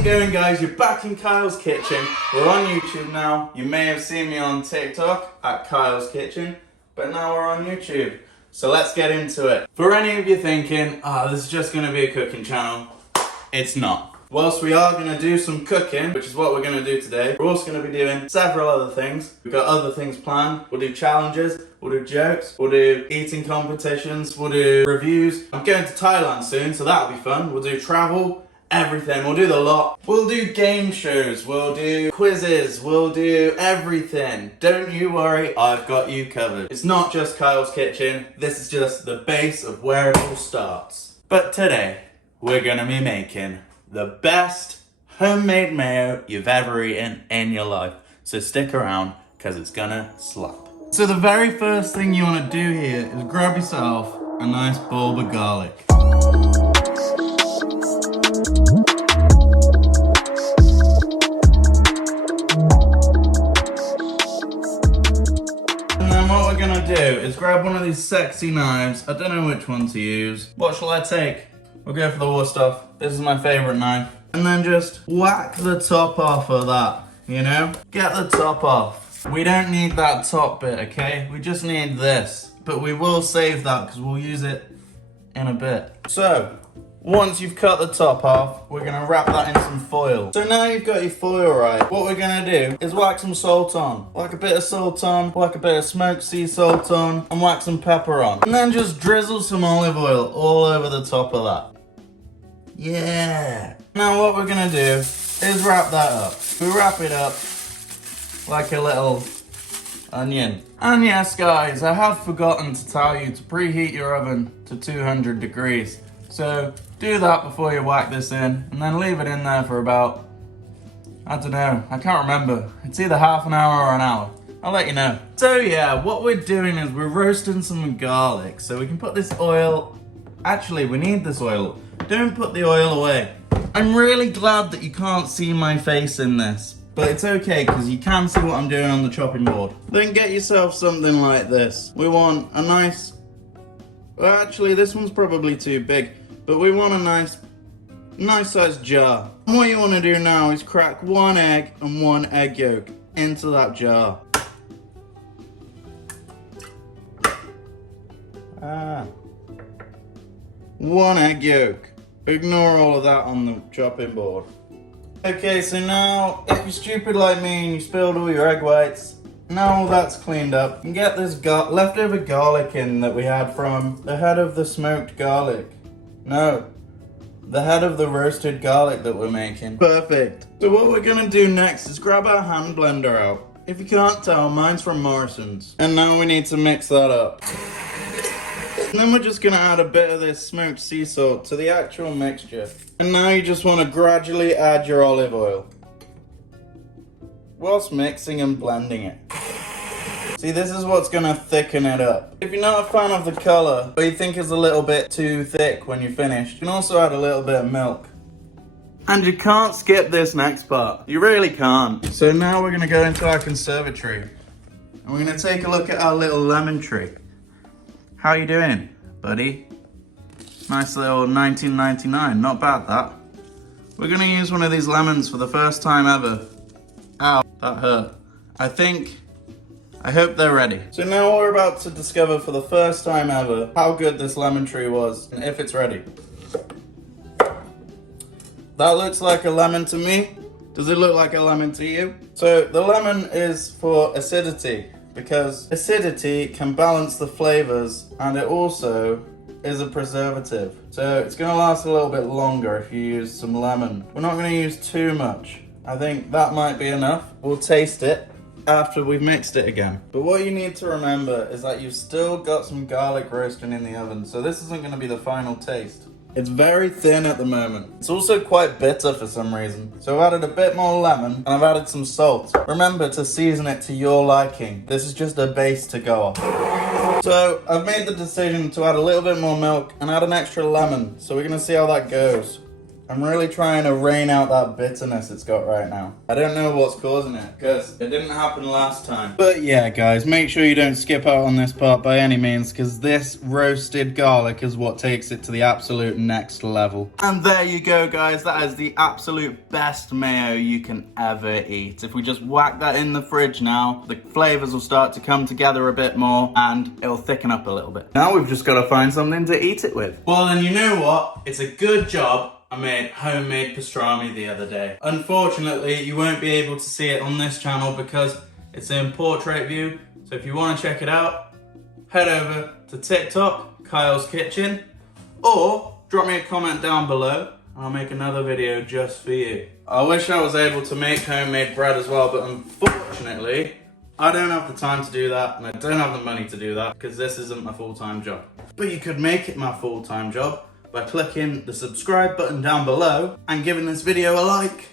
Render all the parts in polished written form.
it going, guys? You're back in Kyle's Kitchen. We're on YouTube now. You may have seen me on TikTok at Kyle's Kitchen, but now we're on YouTube. So let's get into it. For any of you thinking, this is just going to be a cooking channel, it's not. Whilst we are going to do some cooking, which is what we're going to do today, we're also going to be doing several other things. We've got other things planned. We'll do challenges, we'll do jokes, we'll do eating competitions, we'll do reviews. I'm going to Thailand soon, so that'll be fun. We'll do travel, everything. We'll do the lot. We'll do game shows, we'll do quizzes, we'll do everything. Don't you worry, I've got you covered. It's not just Kyle's Kitchen. This is just the base of where it all starts. But today, we're going to be making the best homemade mayo you've ever eaten in your life. So stick around, because it's gonna slap. So the very first thing you want to do here is grab yourself a nice bulb of garlic. And then what we're gonna do is grab one of these sexy knives. I don't know which one to use. What shall I take? We'll go for the war stuff. This is my favorite knife. And then just whack the top off of that, you know? Get the top off. We don't need that top bit, okay? We just need this. But we will save that because we'll use it in a bit. So, once you've cut the top off, we're gonna wrap that in some foil. So now you've got your foil right, what we're gonna do is whack some salt on. Whack a bit of salt on, whack a bit of smoked sea salt on, and whack some pepper on. And then just drizzle some olive oil all over the top of that. Yeah. Now what we're gonna do is wrap that up. We wrap it up like a little onion. And yes, guys, I have forgotten to tell you to preheat your oven to 200 degrees. So do that before you whack this in, and then leave it in there for about, I don't know, I can't remember. It's either half an hour or an hour. I'll let you know. So yeah, what we're doing is we're roasting some garlic. So we can put this oil, actually we need this oil. Don't put the oil away. I'm really glad that you can't see my face in this, but it's okay because you can see what I'm doing on the chopping board. Then get yourself something like this. We want a nice, well actually this one's probably too big, but we want a nice sized jar. And what you want to do now is crack one egg and one egg yolk into that jar. One egg yolk. Ignore all of that on the chopping board. Okay, so now, if you're stupid like me and you spilled all your egg whites, now all that's cleaned up, you can get this leftover garlic in that we had from the head of the smoked garlic. No, the head of the roasted garlic that we're making. Perfect. So what we're gonna do next is grab our hand blender out. If you can't tell, mine's from Morrison's. And now we need to mix that up. And then we're just gonna add a bit of this smoked sea salt to the actual mixture. And now you just wanna gradually add your olive oil whilst mixing and blending it. See, this is what's gonna thicken it up. If you're not a fan of the color, or you think it's a little bit too thick when you're finished, you can also add a little bit of milk. And you can't skip this next part. You really can't. So now we're gonna go into our conservatory. And we're gonna take a look at our little lemon tree. How you doing, buddy? Nice little 1999, not bad that. We're gonna use one of these lemons for the first time ever. Ow, that hurt. I hope they're ready. So now we're about to discover for the first time ever how good this lemon tree was and if it's ready. That looks like a lemon to me. Does it look like a lemon to you? So the lemon is for acidity, because acidity can balance the flavors and it also is a preservative. So it's gonna last a little bit longer if you use some lemon. We're not gonna use too much. I think that might be enough. We'll taste it after we've mixed it again. But what you need to remember is that you've still got some garlic roasting in the oven, so this isn't gonna be the final taste. It's very thin at the moment. It's also quite bitter for some reason. So I've added a bit more lemon and I've added some salt. Remember to season it to your liking. This is just a base to go off. So I've made the decision to add a little bit more milk and add an extra lemon. So we're gonna see how that goes. I'm really trying to rein out that bitterness it's got right now. I don't know what's causing it, because it didn't happen last time. But yeah, guys, make sure you don't skip out on this part by any means, because this roasted garlic is what takes it to the absolute next level. And there you go, guys. That is the absolute best mayo you can ever eat. If we just whack that in the fridge now, the flavors will start to come together a bit more, and it'll thicken up a little bit. Now we've just got to find something to eat it with. Well, then you know what? It's a good job I made homemade pastrami the other day. Unfortunately, you won't be able to see it on this channel because it's in portrait view. So if you want to check it out, head over to TikTok, Kyle's Kitchen, or drop me a comment down below and I'll make another video just for you. I wish I was able to make homemade bread as well, but unfortunately, I don't have the time to do that and I don't have the money to do that because this isn't my full-time job. But you could make it my full-time job by clicking the subscribe button down below and giving this video a like.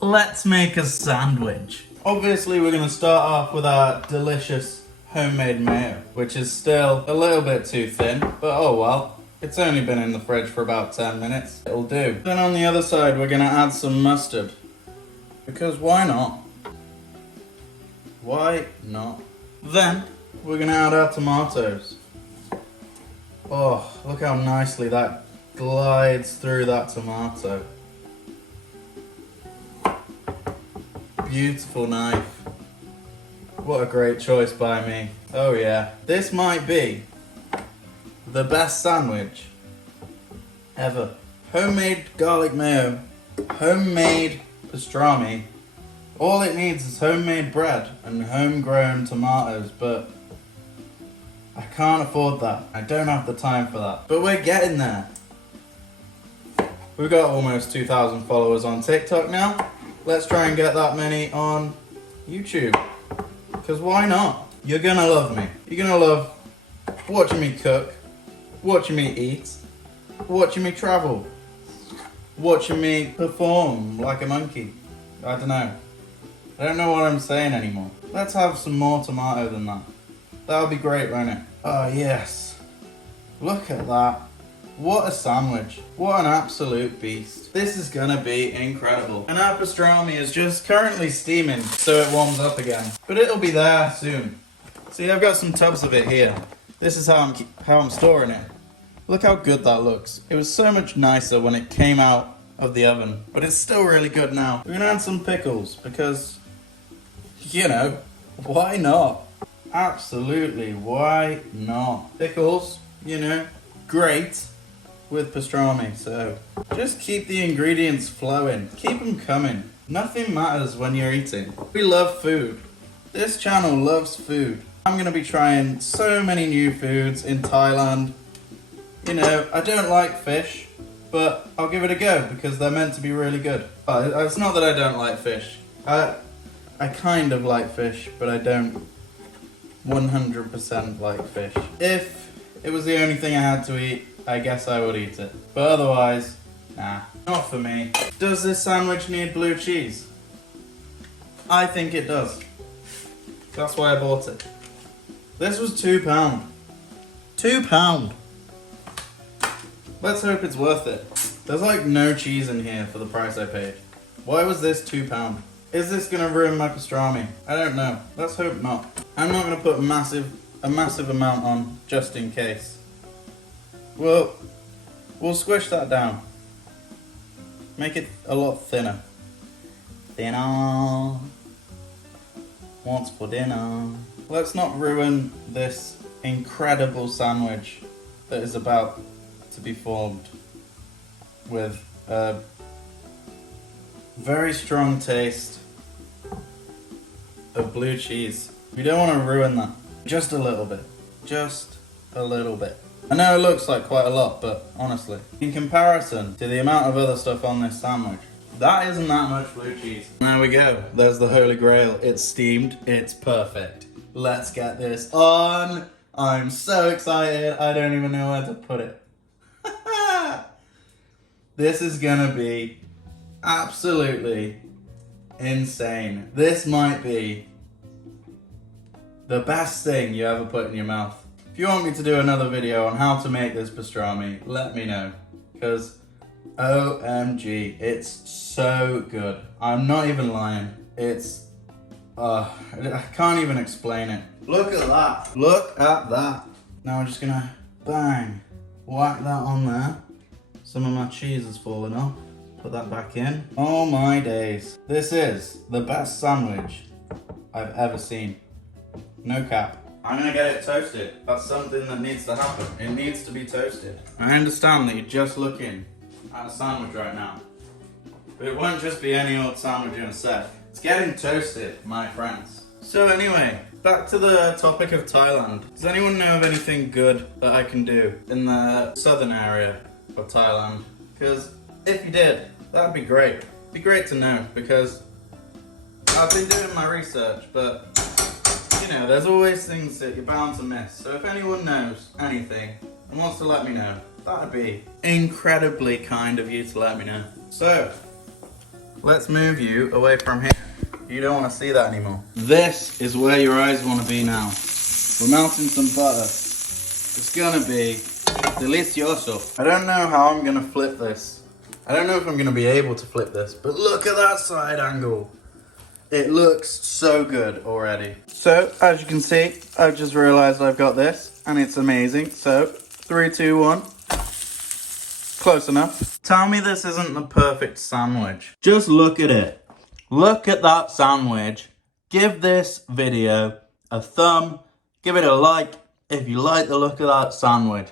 Let's make a sandwich. Obviously, we're gonna start off with our delicious homemade mayo, which is still a little bit too thin, but oh well. It's only been in the fridge for about 10 minutes. It'll do. Then on the other side, we're gonna add some mustard. Because why not? Why not? Then, we're gonna add our tomatoes. Oh, look how nicely that glides through that tomato. Beautiful knife. What a great choice by me. Oh yeah. This might be the best sandwich ever. Homemade garlic mayo, homemade pastrami. All it needs is homemade bread and homegrown tomatoes, but I can't afford that. I don't have the time for that. But we're getting there. We've got almost 2,000 followers on TikTok now. Let's try and get that many on YouTube. Because why not? You're gonna love me. You're gonna love watching me cook, watching me eat, watching me travel, watching me perform like a monkey. I don't know. I don't know what I'm saying anymore. Let's have some more tomato than that. That would be great, won't it? Oh yes. Look at that. What a sandwich. What an absolute beast. This is gonna be incredible. And our pastrami is just currently steaming so it warms up again. But it'll be there soon. See, I've got some tubs of it here. This is how I'm storing it. Look how good that looks. It was so much nicer when it came out of the oven, but it's still really good now. We're gonna add some pickles because, you know, why not? Absolutely, why not? Pickles, you know, great with pastrami, so just keep the ingredients flowing. Keep them coming. Nothing matters when you're eating. We love food. This channel loves food. I'm going to be trying so many new foods in Thailand. You know, I don't like fish, but I'll give it a go because they're meant to be really good. It's not that I don't like fish. I kind of like fish, but I don't 100% like fish. If it was the only thing I had to eat, I guess I would eat it. But otherwise, nah, not for me. Does this sandwich need blue cheese? I think it does. That's why I bought it. This was £2. £2. Let's hope it's worth it. There's like no cheese in here for the price I paid. Why was this £2? Is this gonna ruin my pastrami? I don't know. Let's hope not. I'm not gonna put a massive amount on just in case. Well, we'll squish that down. Make it a lot thinner. Thinner. What's for dinner? Let's not ruin this incredible sandwich that is about to be formed with a very strong taste of blue cheese. We don't want to ruin that. Just a little bit. Just a little bit. I know it looks like quite a lot, but honestly, in comparison to the amount of other stuff on this sandwich, that isn't that much blue cheese. There we go. There's the Holy Grail. It's steamed. It's perfect. Let's get this on. I'm so excited. I don't even know where to put it. This is gonna be absolutely insane. This might be the best thing you ever put in your mouth. If you want me to do another video on how to make this pastrami, let me know, because OMG, it's so good. I'm not even lying. I can't even explain it. Look at that. Look at that. Now I'm just gonna bang, whack that on there. Some of my cheese has fallen off. Put that back in. Oh my days. This is the best sandwich I've ever seen. No cap. I'm gonna get it toasted. That's something that needs to happen. It needs to be toasted. I understand that you're just looking at a sandwich right now. But it won't just be any old sandwich in a sec. It's getting toasted, my friends. So anyway, back to the topic of Thailand. Does anyone know of anything good that I can do in the southern area of Thailand? Because if you did, that'd be great. It'd be great to know, because I've been doing my research, but you know, there's always things that you're bound to miss. So if anyone knows anything and wants to let me know, that'd be incredibly kind of you to let me know. So, let's move you away from here. You don't want to see that anymore. This is where your eyes want to be now. We're melting some butter. It's gonna be delicioso. I don't know how I'm gonna flip this. I don't know if I'm gonna be able to flip this, but look at that side angle. It looks so good already. So, as you can see, I've just realized I've got this, and it's amazing. So, 3, 2, 1. Close enough. Tell me this isn't the perfect sandwich. Just look at it. Look at that sandwich. Give this video a thumb. Give it a like if you like the look of that sandwich.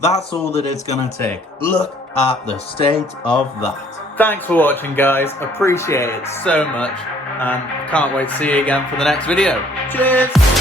That's all that it's gonna take. Look at the state of that. Thanks for watching, guys. Appreciate it so much. And can't wait to see you again for the next video. Cheers!